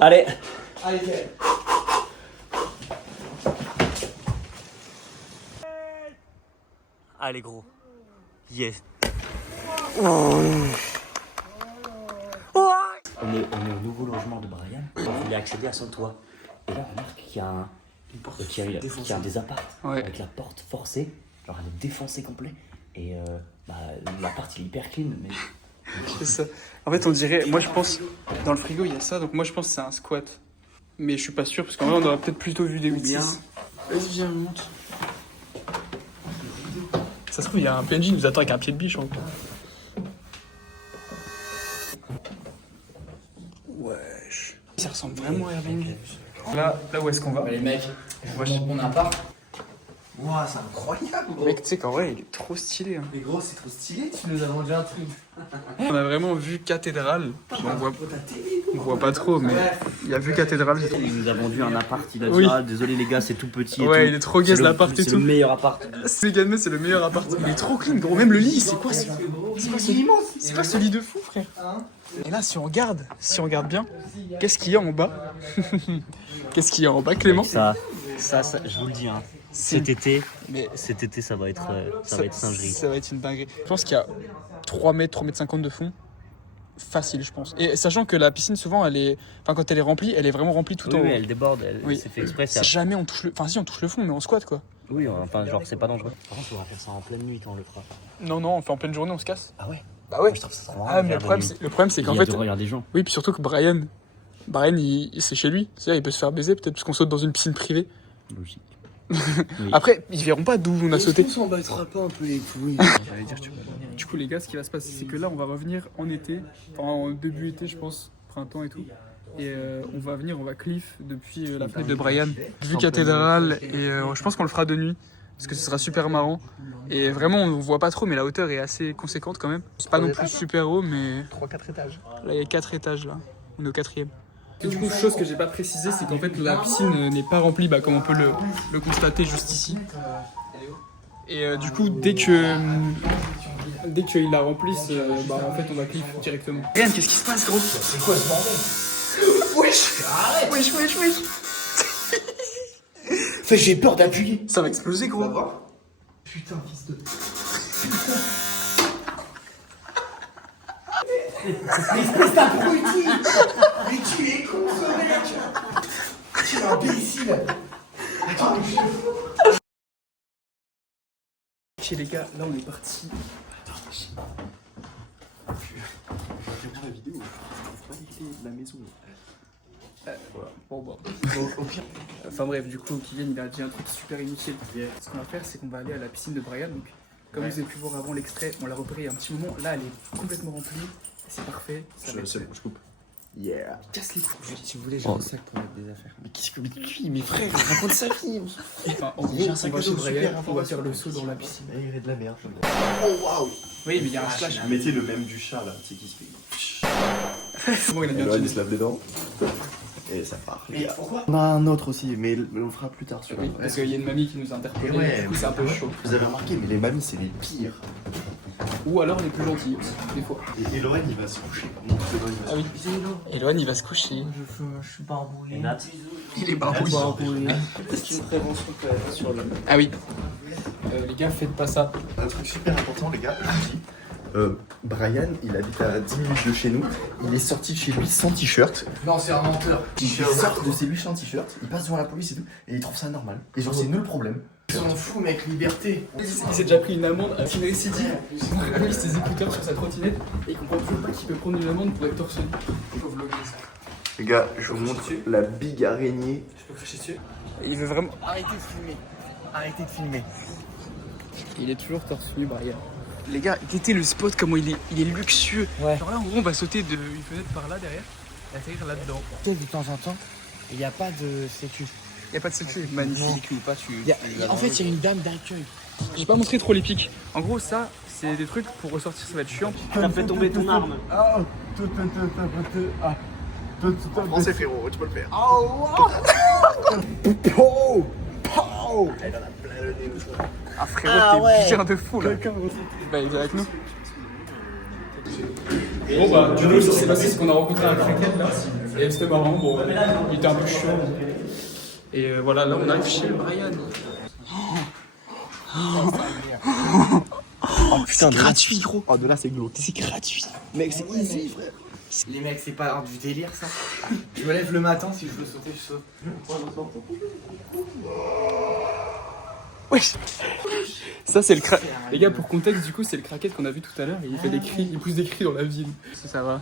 Allez. Allez gros. Yes. On est au nouveau logement de Brian. On voulait accéder à son toit. Et là on remarque qu'il y a un des apparts avec la porte forcée. Genre elle est défoncée complet. Et l'appart il est hyper clean. Mais... C'est ça. En fait on dirait, moi je pense, dans le frigo il y a ça. Donc moi je pense que c'est un squat. Mais je suis pas sûr parce qu'en vrai on aurait peut-être plutôt vu des 8-6. Vas-y viens monte. Ça se trouve il y a un PNJ qui nous attend avec un pied de biche en fait. Wesh. Ça ressemble vraiment à Airbnb. Là où est-ce qu'on va? Les mecs, je vois mon appart. Waouh, c'est incroyable, gros. Mec, tu sais qu'en vrai, il est trop stylé. Hein. Mais gros, c'est trop stylé, tu nous as vendu un truc. On a vraiment vu cathédrale. On voit pas trop, mais il y a vu cathédrale. Il nous a vendu un appart. Il a dit désolé les gars, c'est tout petit. Ouais, il est trop gaze l'appart et tout. C'est le meilleur appart. C'est le meilleur appart. Il est trop clean, gros. Même le lit, c'est quoi ce lit de fou, frère? Et là, si on regarde bien, qu'est-ce qu'il y a en bas? Qu'est-ce qu'il y a en bas, Clément? Ça, je vous le dis, hein. Cet été, ça va être singerie. Ça va être une dinguerie. Je pense qu'il y a 3 mètres 50 de fond. Facile, je pense. Et sachant que la piscine, souvent, quand elle est remplie, elle est vraiment remplie tout en haut. Oui, elle déborde, c'est fait exprès. Jamais on touche si on touche le fond, mais on squatte, quoi. Oui, enfin, genre, c'est pas dangereux. Par contre, on va faire ça en pleine nuit quand on le fera. Non, on fait en pleine journée, on se casse. Ah ouais? Bah ouais. Je trouve que ça sera Ah, mais le problème, c'est qu'en fait. Il y a des gens. Oui, puis surtout que Brian, c'est chez lui. C'est-à-dire, il peut se faire baiser, peut-être, parce qu'on saute dans une piscine privée. Logique. Oui. Après, ils verront pas d'où on a sauté. On s'en battra pas un peu les couilles. J'allais dire, du coup, les gars, ce qui va se passer, c'est que là, on va revenir en été, enfin en début été, je pense, printemps et tout. Et on va cliff depuis la fenêtre de Brian, vue cathédrale, et je pense qu'on le fera de nuit, parce que ce sera super marrant. Et vraiment, on voit pas trop, mais la hauteur est assez conséquente quand même. C'est pas non plus super haut, mais. 3-4 étages. Là, il y a 4 étages, là. On est au 4e. Et du coup, chose que j'ai pas précisé, c'est qu'en fait la piscine n'est pas remplie, comme on peut le constater juste ici. Et du coup, dès qu'ils la remplissent, en fait on va cliff directement. Rien, qu'est-ce qui se passe, gros? C'est quoi ce bordel? Wesh! Arrête! Wesh! Fait, j'ai peur d'appuyer. Ça va exploser, gros. Ça va? Putain, fils de... Espèce d'abruti! Mais tu es con, ce mec! Tu es un imbécile! Attends, Ok les gars, là on est parti. la vidéo, je pas les clés de la maison. Voilà. Bon, au pire. Enfin bref, du coup, Kylian il a dit un truc super inutile. Ce qu'on va faire, c'est qu'on va aller à la piscine de Brian. Donc, comme vous avez pu voir avant l'extrait, on l'a repéré il y a un petit moment. Là, elle est complètement remplie. C'est parfait. Je coupe. Yeah. Casse les couilles. si vous voulez, j'ai un sac pour mettre des affaires. Mais qu'est-ce que lui, mes frères, il raconte sa vie. Enfin, en gros, J'ai un on sac va à chez dos Brian, super on va faire le saut dans la piscine. Il y avait de la merde. Oh waouh! Oui, mais il y a un splash. Vous mettez le même du chat là, tu sais qui se fait. Bon, il a bien Là, il tué. se lave les dents. Et ça part. Mais pourquoi? On a un autre aussi, mais on le fera plus tard sur Oui, parce qu'il y a une mamie qui nous a interpellés. Ouais, Du coup, c'est un peu chaud. Vous avez remarqué, mais les mamies, c'est les pires. Ou alors les plus gentils aussi, des fois. Et Lorraine, il va se coucher. Montre que Lorraine, il va Ah oui. Eloane, il va se coucher. Je suis barbouillé. Et Nat, Il est barbouillé. C'est une prévention quand même sur le... Ah oui. Les gars, faites pas ça. Un truc super important, les gars, je vous dis. Brian, il habite à 10 minutes de chez nous. Il est sorti de chez lui sans t-shirt. Non, c'est un menteur. Il sort de chez lui sans t-shirt. Il passe devant la police et tout. Et il trouve ça normal. Et genre, c'est nous le problème. Ils s'en foutent, mec, liberté. Il s'est déjà pris une amende à une récidive. Il a mis ses écouteurs sur sa trottinette et il comprend toujours pas qu'il peut prendre une amende pour être torse nu. Il faut vlogger ça. Les gars, je vous montre la big araignée. Je peux cracher dessus. Il veut vraiment. Arrêtez de filmer. Arrêtez de filmer. Il est toujours torse nu, Brian. Les gars, guettez le spot, comment il est luxueux. Ouais. Genre là, en gros, on va sauter d'une fenêtre par là derrière et atterrir là-dedans. De temps en temps, il n'y a pas de sécu. Y a pas de sécu, magnifique. Ou pas, en fait, il y a une dame d'accueil. J'ai pas montré trop les pics. En gros, ça, c'est des trucs pour ressortir, ça va être chiant. t'as fait tomber ton arme. En français, frérot, tu peux le faire. Ah frérot, t'es bien de fou là. Bah, il est avec nous. Bon bah, du coup, ce qui s'est passé, c'est qu'on a rencontré un craquette là. Et c'était marrant, bon, il était un peu chiant. Et voilà, là on arrive chez Brian. Oh putain, Gratuit, gros. Oh, de là, c'est glauque. C'est gratuit. Mec, c'est easy, frère. Les mecs, c'est pas du délire, ça. Je me lève le matin, si je veux sauter, je saute. Wesh. Ça, c'est le craquette. Les gars, pour contexte, du coup, c'est le craquette qu'on a vu tout à l'heure. Il fait des cris, il pousse des cris dans la ville. Ça va.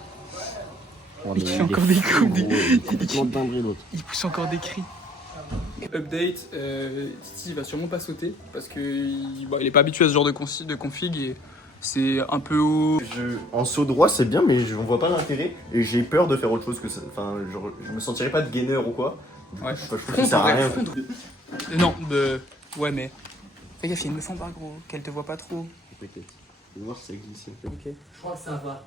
Il fait encore des coups. Il pousse encore des cris. Update, Titi va sûrement pas sauter parce que il est pas habitué à ce genre de config et c'est un peu haut. En saut droit, c'est bien, mais on voit pas l'intérêt. Et j'ai peur de faire autre chose que ça. Enfin, je me sentirais pas de gainer ou quoi. Ouais. Je trouve que ça sert à rien. Non, ouais, mais. Fais gaffe, il y a une meuf en bas, gros, qu'elle te voit pas trop. T'inquiète. Je vais voir si ça glisse. Ok. Je crois que ça va.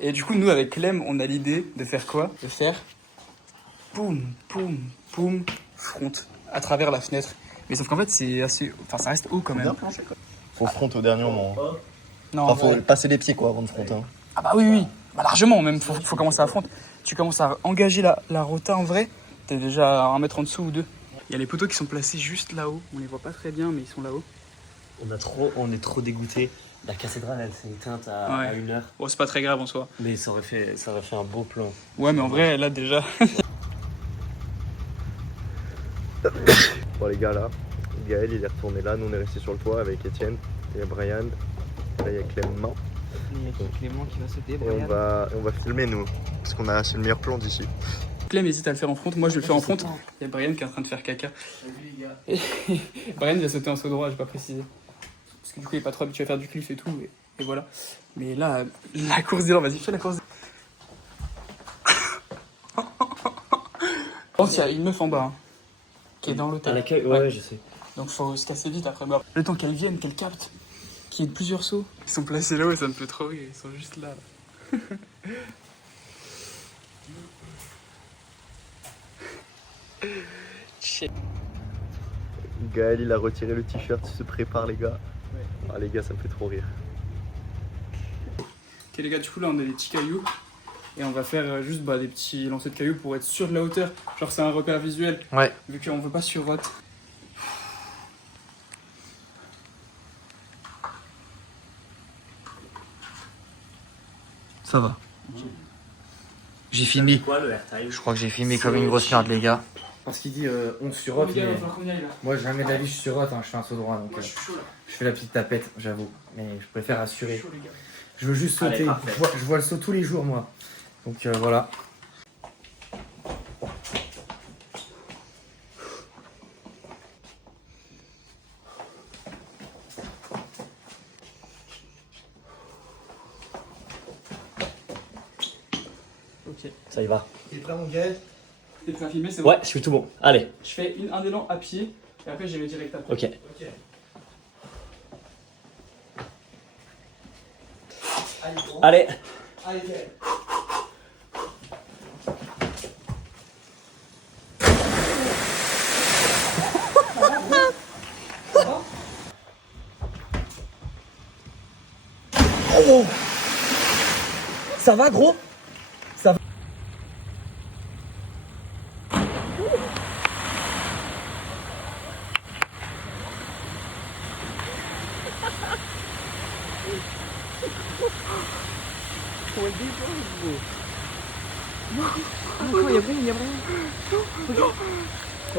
Et du coup, nous, avec Clem, on a l'idée de faire quoi? De faire. Poum, poum, poum, front à travers la fenêtre. Mais sauf qu'en fait, c'est assez. Enfin, ça reste haut quand même. Faut front au dernier moment. Non, Enfin, faut passer les pieds quoi avant de fronter. Hein. Ah bah oui, bah largement même, faut commencer à front. Tu commences à engager la rota en vrai, t'es déjà à 1 mètre en dessous ou 2. Il y a les poteaux qui sont placés juste là-haut, on les voit pas très bien mais ils sont là-haut. On est trop dégoûtés. La cathédrale, elle s'est éteinte à 1h. Bon, c'est pas très grave en soi. Mais ça aurait fait un beau plan. Ouais, mais en vrai, là déjà. Bon les gars là, Gaël il est retourné là, nous on est resté sur le toit avec Étienne, il y a Brian, là il y a Clément. Il y a Clément qui va sauter, Et Brian. on va filmer nous, parce qu'on a c'est le meilleur plan d'ici. Clem hésite à le faire en front, moi je le fais en front. Il y a Brian qui est en train de faire caca. Et Brian il a sauté en saut droit, j'ai pas précisé. Parce que du coup il est pas trop habitué à faire du cliff et tout, et voilà. Mais là, la course d'élan, vas-y fais la course. Oh, il y a une meuf en bas, hein, qui est dans À l'hôtel. l'accueil, ouais, je sais. Donc faut se casser vite après. Bah, le temps qu'elle vienne, qu'elle capte, qu'il y ait plusieurs sauts. Ils sont placés là-haut et ça me fait trop rire, ils sont juste là. Gaël il a retiré le t-shirt, il se prépare les gars. Ah les gars ça me fait trop rire. Ok les gars, du coup là on a des petits cailloux. Et on va faire juste des petits lancers de cailloux pour être sûr de la hauteur. Genre c'est un repère visuel. Ouais. Vu qu'on veut pas survote. Ça va. J'ai filmé. Quoi le airtime? Je crois que j'ai filmé comme une grosse merde, les gars. Parce qu'il dit on surrote, Les gars, mais il va falloir qu'on y aille là. moi jamais de la vie je surrote, hein, je fais un saut droit donc Moi je suis chaud là. je fais la petite tapette, j'avoue. Mais je préfère Je suis assurer. chaud les gars. Je veux juste Allez, sauter, parfait. je vois le saut tous les jours moi. Donc voilà. Ok. Ça y va. T'es prêt mon gars? T'es prêt à filmer, c'est bon? Ouais, je suis tout bon. Allez, Je fais un élan à pied et après j'y vais direct après. ok. Allez. Allez, Gaël. Ça va, gros?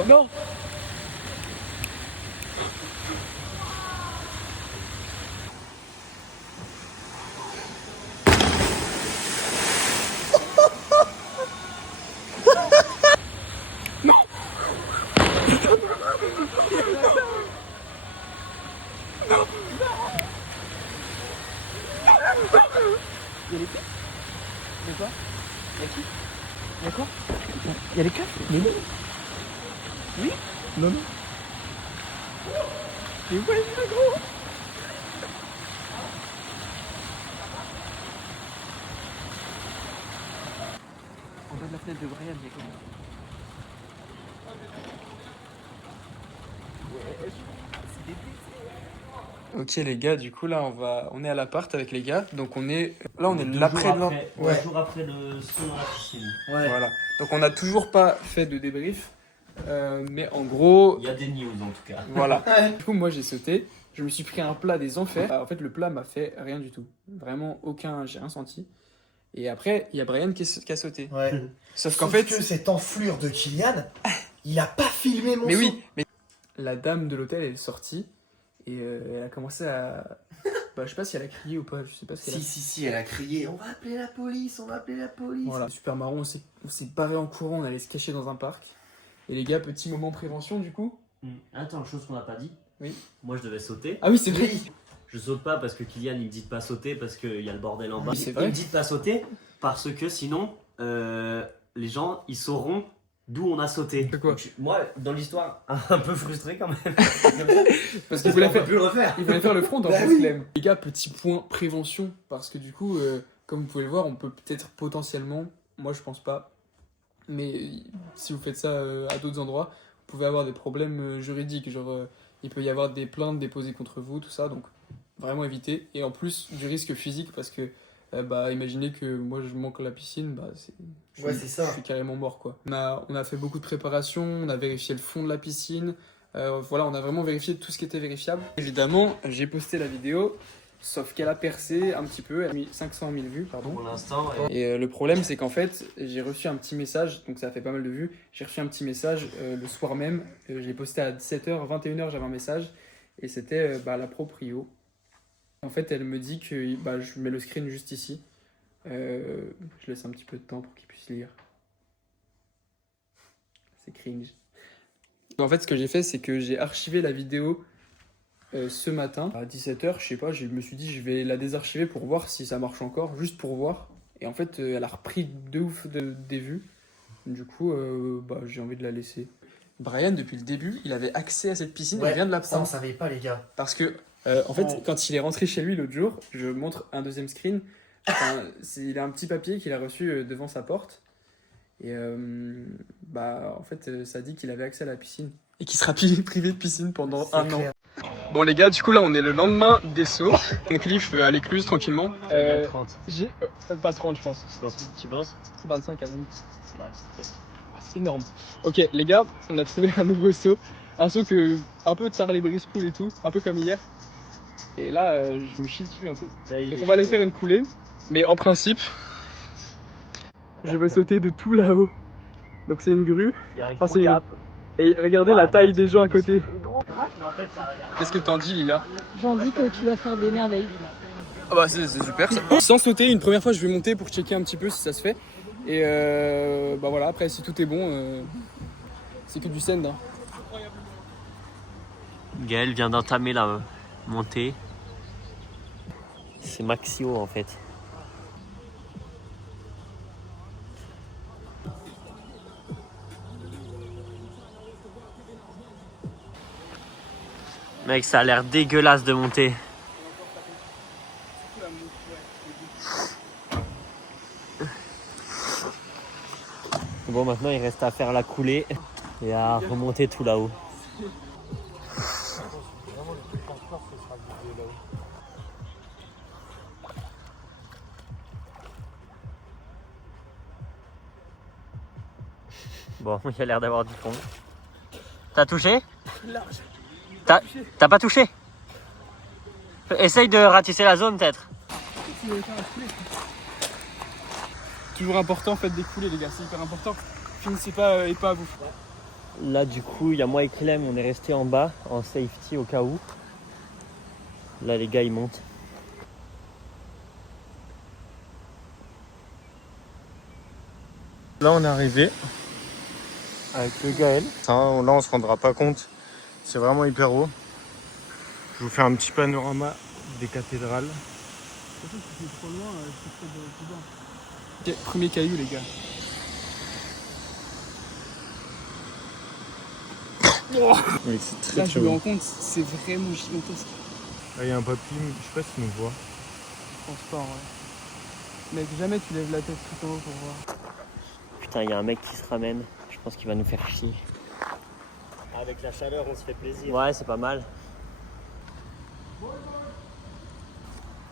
Non. Il y a les cas? Mais non. Oui? Non, non. Mais ouais, c'est gros. En bas de la fenêtre de Brian, il y a comment? Ouais, c'est des blessés. Ok les gars, du coup là on est à l'appart avec les gars, donc on est Deux l'après jours de après- Ouais. 2 jours après le saut dans la piscine. Ouais. Voilà, donc on n'a toujours pas fait de débrief, mais en gros, Il y a des news en tout cas. voilà. Du coup moi j'ai sauté, je me suis pris un plat des enfers. En fait le plat m'a fait rien du tout, vraiment j'ai rien senti. Et après il y a Brian qui a sauté. Ouais. Sauf qu'en Sauf fait, que cette enflure de Kylian, il a pas filmé mon mais saut. oui, mais la dame de l'hôtel est sortie et elle a commencé à, bah je sais pas si elle a crié ou pas, je sais pas si elle a. Si, elle a crié, on va appeler la police, on va appeler la police. Voilà, super marrant, on s'est barré en courant, on allait se cacher dans un parc. Et les gars, petit moment prévention du coup. Attends, chose qu'on n'a pas dit. Oui. Moi je devais sauter. Ah oui, c'est vrai. Oui. Je saute pas parce que Kylian il me dit de pas sauter parce qu'il y a le bordel en bas. Oui, c'est Il vrai. me dit de pas sauter parce que sinon les gens ils sauront d'où on a sauté. C'est quoi? Donc, moi dans l'histoire un peu frustré quand même. Parce qu'il voulait faire, plus le refaire. il voulait faire le front en Bah plus, oui. Clem. Les gars, petit point prévention, parce que du coup, comme vous pouvez le voir, on peut peut-être potentiellement, moi je pense pas, mais si vous faites ça à d'autres endroits, vous pouvez avoir des problèmes juridiques, genre il peut y avoir des plaintes déposées contre vous, tout ça, donc vraiment éviter. Et en plus du risque physique, parce que bah imaginez que moi je manque la piscine, bah Ouais, c'est ça. je suis carrément mort quoi. On a fait beaucoup de préparation, on a vérifié le fond de la piscine, voilà, on a vraiment vérifié tout ce qui était vérifiable. Évidemment, j'ai posté la vidéo, sauf qu'elle a percé un petit peu, elle a mis 500 000 vues, pardon. Pour l'instant. Et le problème, c'est qu'en fait, j'ai reçu un petit message, donc ça a fait pas mal de vues. J'ai reçu un petit message le soir même. J'ai posté à 17h, 21h, j'avais un message. Et c'était la proprio. En fait, elle me dit que je mets le screen juste ici. Je laisse un petit peu de temps pour qu'il puisse lire. C'est cringe. En fait, ce que j'ai fait, c'est que j'ai archivé la vidéo ce matin à 17h, je sais pas, je me suis dit je vais la désarchiver pour voir si ça marche encore, juste pour voir. Et en fait, elle a repris de ouf des vues. Du coup, j'ai envie de la laisser. Brian, depuis le début, il avait accès à cette piscine, il vient de la Ça, on prendre. savait pas, les gars. Parce que, en fait, quand il est rentré chez lui l'autre jour, je montre un deuxième screen. Enfin, il a un petit papier qu'il a reçu devant sa porte. Et en fait, ça dit qu'il avait accès à la piscine. Et qu'il sera privé de piscine pendant C'est un an. clair. Bon les gars, du coup là on est le lendemain des sauts. On cliff à l'écluse tranquillement. 30. Ça passe 30 je pense. Tu penses 25 à la limite. C'est énorme. Ok les gars, on a trouvé un nouveau saut. Un saut que un peu tard les brises cool et tout, un peu comme hier. Et là je me chie dessus un peu. Donc on va aller faire une coulée. Mais en principe, je veux sauter de tout là-haut. Donc c'est une grue. Enfin, c'est une... Et regardez la taille des gens à côté. Qu'est-ce que t'en dis Lila? J'en dis que tu vas faire des merveilles. Ah bah c'est super ça. Sans sauter, une première fois je vais monter pour checker un petit peu si ça se fait. Et voilà, après si tout est bon, c'est que du sand. Hein. Gaël vient d'entamer la montée. C'est Maxio en fait. Mec, ça a l'air dégueulasse de monter. Bon, maintenant il reste à faire la coulée et à remonter tout là-haut. Bon, il y a l'air d'avoir du fond. T'as touché? T'as pas touché? Essaye de ratisser la zone peut-être. Toujours important, faites des coulées les gars, c'est hyper important. Finissez pas et pas à vous. Là du coup, il y a moi et Clem, on est resté en bas en safety au cas où. Là les gars ils montent. Là on est arrivé avec le Gaël. Là on se rendra pas compte, c'est vraiment hyper haut. Je vous fais un petit panorama des cathédrales. Ok, premier caillou les gars. Oui, c'est très Là très je me haut. rends compte, c'est vraiment gigantesque. Là il y a un papy, je sais pas si tu nous vois. Je pense pas en vrai. Mec, jamais tu lèves la tête tout en haut pour voir. Putain, il y a un mec qui se ramène, je pense qu'il va nous faire chier. Avec la chaleur, on se fait plaisir. Ouais, c'est pas mal.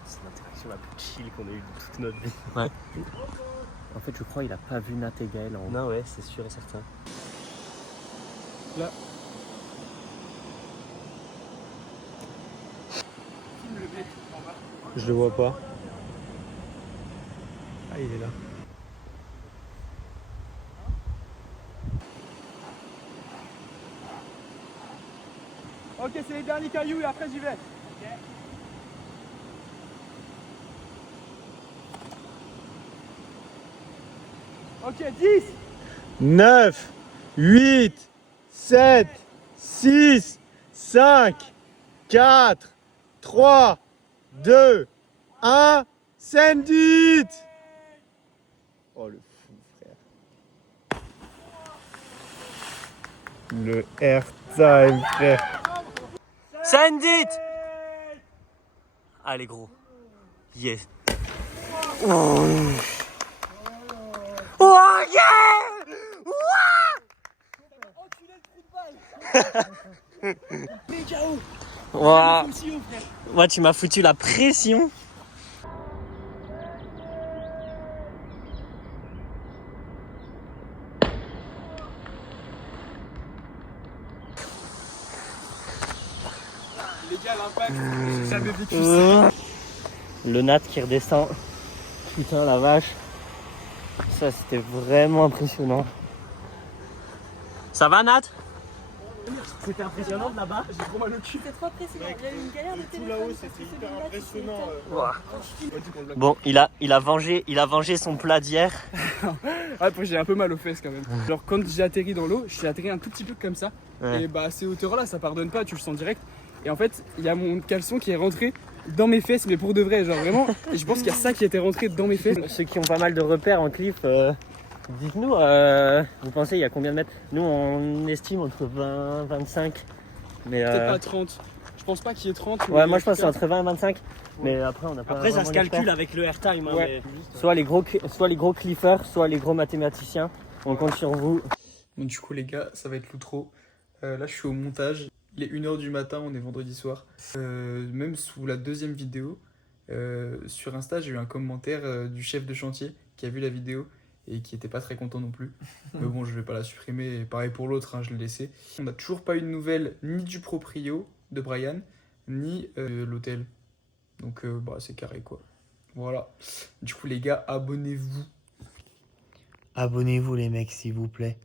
C'est l'interaction la plus chill qu'on ait eue de toute notre vie. Ouais. En fait, je crois qu'il a pas vu Nat et Gaël en... Non, ouais, c'est sûr et certain. Là. Je le vois pas. Ah, il est là. Ok, c'est les derniers cailloux et après j'y vais. Ok, 10. 9, 8, 7, 6, 5, 4, 3, 2, 1, send it! Oh le fou frère. Le airtime frère. Send it! Allez gros. Yes. Oh, oh yeah! Wow. Ouais, tu m'as foutu la pression. Les gars, l'impact, j'ai jamais vécu ça. Le Nat qui redescend. Putain la vache. Ça c'était vraiment impressionnant. Ça va Nat? C'était impressionnant de là-bas. J'ai trop mal au cul. C'était trop impressionnant. Il y a eu une galère de téléphone. Tout là-haut c'était hyper impressionnant. Bon, il a vengé son plat d'hier. Ouais, après j'ai un peu mal aux fesses quand même. Genre quand j'ai atterri dans l'eau, j'ai atterri un tout petit peu comme ça. Ouais. Et bah à ces hauteurs là, ça pardonne pas, tu le sens direct. Et en fait, il y a mon caleçon qui est rentré dans mes fesses, mais pour de vrai, genre vraiment. Et je pense qu'il y a ça qui était rentré dans mes fesses. Ceux qui ont pas mal de repères en cliff, dites-nous, vous pensez il y a combien de mètres? Nous on estime entre 20 25. Mais Peut-être pas 30. Je pense pas qu'il y ait 30. ouais, moi je pense que c'est entre 20 et 25. Mais après on a pas. Après ça se calcule avec le airtime. Hein, Ouais. mais... Soit les gros cliffers, soit les gros mathématiciens. On compte sur vous. Bon, du coup, les gars, ça va être l'outro. Là, je suis au montage. Il est 1h du matin, on est vendredi soir. Même sous la deuxième vidéo, sur Insta, j'ai eu un commentaire du chef de chantier qui a vu la vidéo et qui était pas très content non plus. Mais bon, je vais pas la supprimer. Et pareil pour l'autre, hein, je l'ai laissé. On n'a toujours pas eu de nouvelles ni du proprio de Brian, ni de l'hôtel. Donc, bah, c'est carré, quoi. Voilà. Du coup, les gars, abonnez-vous. Abonnez-vous les mecs s'il vous plaît.